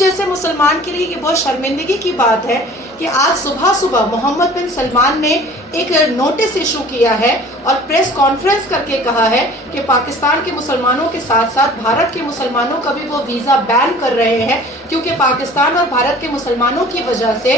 जैसे मुसलमान के लिए ये बहुत शर्मिंदगी की बात है कि आज सुबह सुबह मोहम्मद बिन सलमान ने एक नोटिस इशू किया है और प्रेस कॉन्फ्रेंस करके कहा है कि पाकिस्तान के मुसलमानों के साथ साथ भारत के मुसलमानों का भी वो वीज़ा बैन कर रहे हैं, क्योंकि पाकिस्तान और भारत के मुसलमानों की वजह से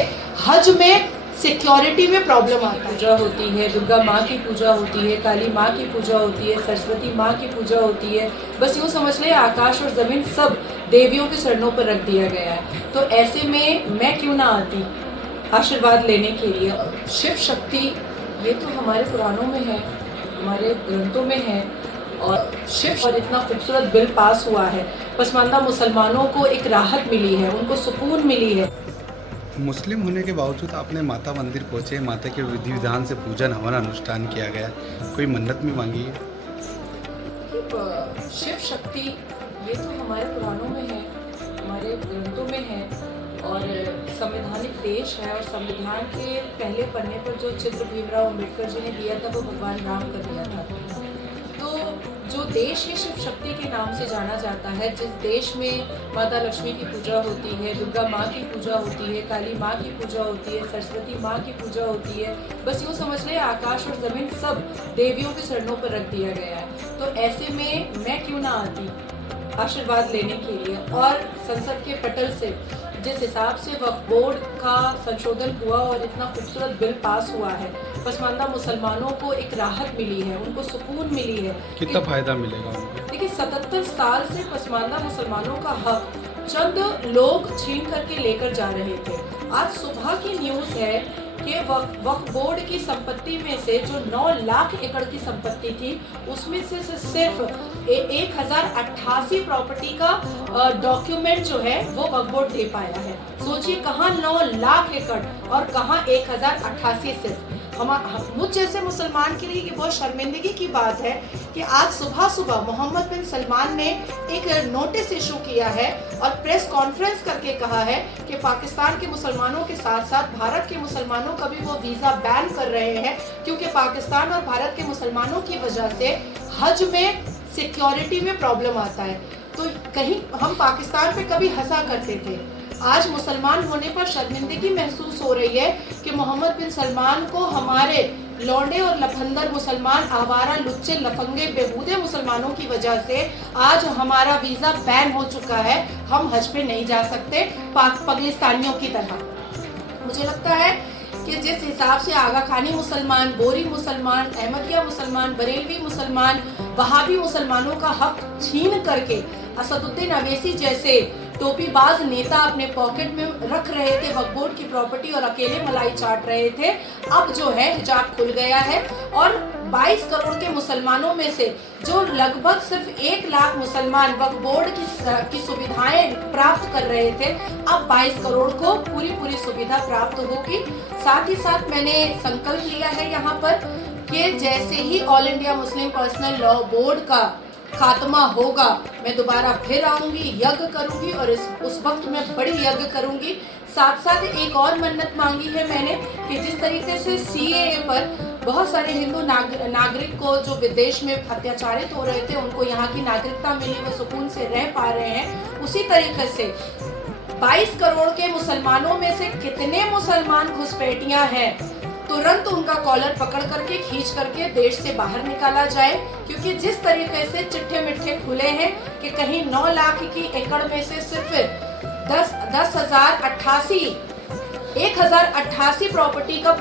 हज में सिक्योरिटी में प्रॉब्लम आता है। पूजा होती है, दुर्गा माँ की पूजा होती है, काली माँ की पूजा होती है, सरस्वती माँ की पूजा होती है, बस यूँ समझ ले आकाश और ज़मीन सब देवियों के चरणों पर रख दिया गया है। तो ऐसे में मैं क्यों ना आती आशीर्वाद लेने के लिए। शिव शक्ति ये तो हमारे पुराणों में है, हमारे ग्रंथों में है, और शिव और इतना खूबसूरत बिल पास हुआ है, पसमानदा मुसलमानों को एक राहत मिली है, उनको सुकून मिली है। मुस्लिम होने के बावजूद आपने माता मंदिर पहुँचे, माता के विधि विधान से पूजन हवन अनुष्ठान किया गया, कोई मन्नत भी मांगी है? शिव शक्ति ये तो हमारे पुराणों में है, हमारे ग्रंथों में है, और संवैधानिक देश है, और संविधान के पहले पन्ने पर जो चित्र भीमराव अम्बेडकर जी ने दिया था वो भगवान राम का दिया था। तो जो देश है शिव शक्ति के नाम से जाना जाता है, जिस देश में माता लक्ष्मी की पूजा होती है, दुर्गा माँ की पूजा होती है, काली माँ की पूजा होती है, सरस्वती माँ की पूजा होती है, बस यूँ समझ ले आकाश और ज़मीन सब देवियों के चरणों पर रख दिया गया है। तो ऐसे में मैं क्यों ना आती आशीर्वाद लेने के लिए। और संसद के पटल से जिस हिसाब से वक्फ बोर्ड का संशोधन हुआ और इतना खूबसूरत बिल पास हुआ है, पसमानदा मुसलमानों को एक राहत मिली है, उनको सुकून मिली है। कितना फायदा मिलेगा उनको? देखिए 77 साल से पसमानदा मुसलमानों का हक चंद लोग छीन करके लेकर जा रहे थे। आज सुबह की न्यूज़ है कि वक्फ बोर्ड की संपत्ति में से जो 9 लाख एकड़ की संपत्ति थी, उसमें से सिर्फ 1088 प्रॉपर्टी का डॉक्यूमेंट जो है वो वक्फ बोर्ड दे पाया है। सोचिए कहाँ 9 लाख एकड़ और कहाँ 1088 सिर्फ। मुझ जैसे मुसलमान के लिए ये बहुत शर्मिंदगी की बात है कि आज सुबह सुबह मोहम्मद बिन सलमान ने एक नोटिस इशू किया है और प्रेस कॉन्फ्रेंस करके कहा है कि पाकिस्तान के मुसलमानों के साथ साथ भारत के मुसलमानों का भी वो वीज़ा बैन कर रहे हैं, क्योंकि पाकिस्तान और भारत के मुसलमानों की वजह से हज में सिक्योरिटी में प्रॉब्लम आता है। तो कहीं हम पाकिस्तान पे कभी हंसा करते थे, आज मुसलमान होने पर शर्मिंदगी महसूस हो रही है कि मोहम्मद बिन सलमान को हमारे लौंडे और लफंदर मुसलमान, आवारा, लुच्चे, लफंगे, बेहूदे मुसलमानों की वजह से आज हमारा वीज़ा बैन हो चुका है। हम हज पे नहीं जा सकते पाकिस्तानियों की तरह। मुझे लगता है कि जिस हिसाब से आगा खानी मुसलमान, बोरी मुसलमान, अहमदिया मुसलमान, बरेलवी मुसलमान, वहाबी मुसलमानों का हक छीन करके असदुद्दीन अवैसी जैसे टोपीबाज नेता अपने पॉकेट में रख रहे थे वक्फ बोर्ड की प्रॉपर्टी और अकेले मलाई चाट रहे थे, अब जो है हिजाब खुल गया है और 22 करोड़ के मुसलमानों में से जो लगभग सिर्फ 1 लाख मुसलमान वक्फ बोर्ड की सुविधाएं प्राप्त कर रहे थे, अब 22 करोड़ को पूरी सुविधा प्राप्त होगी। साथ ही साथ मैंने संकल्प लिया है यहाँ पर कि जैसे ही All India Muslim Personal Law Board का खात्मा होगा, मैं दोबारा फिर आऊंगी, यज्ञ करूंगी और उस वक्त मैं बड़ी यज्ञ करूंगी। साथ साथ एक और मन्नत मांगी है मैंने कि जिस तरीके से CAA पर बहुत सारे हिंदू नागरिक को जो विदेश में अत्याचारित हो रहे थे उनको यहाँ की नागरिकता मिली, वो सुकून से रह पा रहे हैं, उसी तरीके से 22 करोड़ के मुसलमानों में से कितने मुसलमान घुसपैठियां हैं, तुरंत उनका कॉलर पकड़ करके खींच करके देश से बाहर निकाला जाए। क्योंकि जिस तरीके से चिट्ठे मिट्ठे खुले हैं कि कहीं 9 लाख की एकड़ में से सिर्फ 1088 प्रॉपर्टी का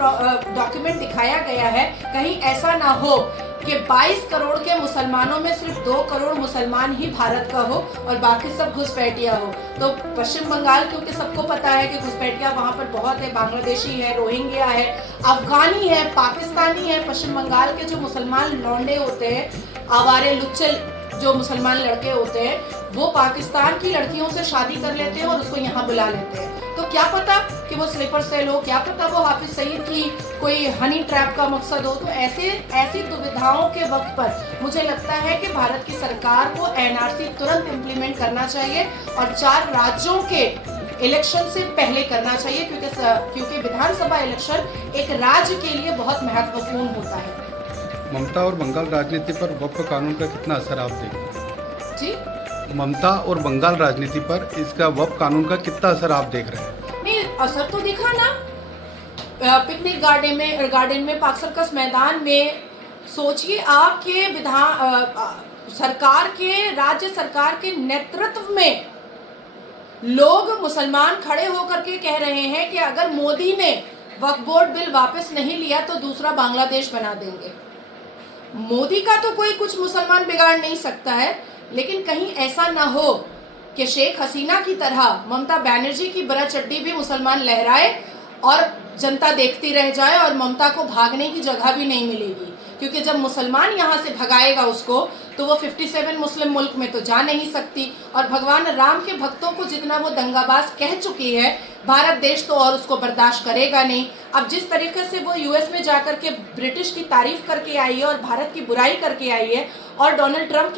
डॉक्यूमेंट दिखाया गया है, कहीं ऐसा ना हो कि 22 करोड़ के मुसलमानों में सिर्फ 2 करोड़ मुसलमान ही भारत का हो और बाकी सब घुसपैठिया हो। तो पश्चिम बंगाल, क्योंकि सबको पता है कि घुसपैठिया वहाँ पर बहुत है, बांग्लादेशी है, रोहिंग्या है, अफगानी है, पाकिस्तानी है। पश्चिम बंगाल के जो मुसलमान लौंडे होते हैं, आवारे लुच्चे जो मुसलमान लड़के होते हैं, वो पाकिस्तान की लड़कियों से शादी कर लेते हैं और उसको यहाँ बुला लेते हैं। तो क्या पता कि वो स्लीपर सेल हो, क्या पता वो हाफिज सईद की कोई हनी ट्रैप का मकसद हो। तो ऐसी दुविधाओं के वक्त पर मुझे लगता है कि भारत की सरकार को NRC तुरंत इम्प्लीमेंट करना चाहिए और 4 राज्यों के इलेक्शन से पहले करना चाहिए, क्योंकि विधानसभा इलेक्शन एक राज्य के लिए बहुत महत्वपूर्ण होता है। ममता और बंगाल राजनीति पर वक्फ कानून का कितना असर आप देखते हैं? जी, ममता और बंगाल राजनीति पर इसका वक्फ कानून का कितना असर आप देख रहे हैं? नहीं, असर तो दिखा ना। पिकनिक गार्डन में पाक सर्कस मैदान में सोचिए आपके राज्य सरकार के नेतृत्व में लोग मुसलमान खड़े होकर के कह रहे हैं कि अगर मोदी ने वक्फ बोर्ड बिल वापस नहीं लिया तो दूसरा बांग्लादेश बना देंगे। मोदी का तो कोई कुछ मुसलमान बिगाड़ नहीं सकता है, लेकिन कहीं ऐसा ना हो कि शेख हसीना की तरह ममता बनर्जी की बड़ा चड्डी भी मुसलमान लहराए और जनता देखती रह जाए और ममता को भागने की जगह भी नहीं मिलेगी। क्योंकि जब मुसलमान यहाँ से भगाएगा उसको तो वो 57 मुस्लिम मुल्क में तो जा नहीं सकती। और भगवान राम के भक्तों को जितना वो दंगाबाज कह चुकी है, भारत देश तो और उसको बर्दाश्त करेगा नहीं। अब जिस तरीके से वो यूएस में जाकर के ब्रिटिश की तारीफ करके आई है और भारत की बुराई करके आई है, और डोनाल्ड ट्रंप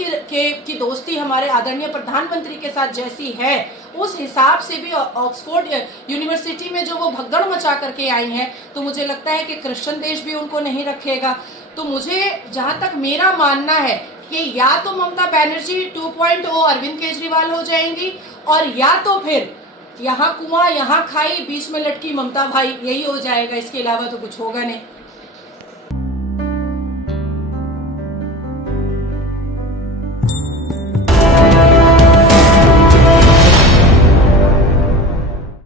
की दोस्ती हमारे आदरणीय प्रधानमंत्री के साथ जैसी है, उस हिसाब से भी ऑक्सफोर्ड यूनिवर्सिटी में जो वो भगदड़ मचा करके आई हैं, तो मुझे लगता है कि क्रिश्चियन देश भी उनको नहीं रखेगा। तो मुझे जहाँ तक मेरा मानना है कि या तो ममता बनर्जी 2.0 अरविंद केजरीवाल हो जाएंगी, और या तो फिर यहाँ कुआं यहाँ खाई बीच में लटकी ममता भाई, यही हो जाएगा। इसके अलावा तो कुछ होगा नहीं।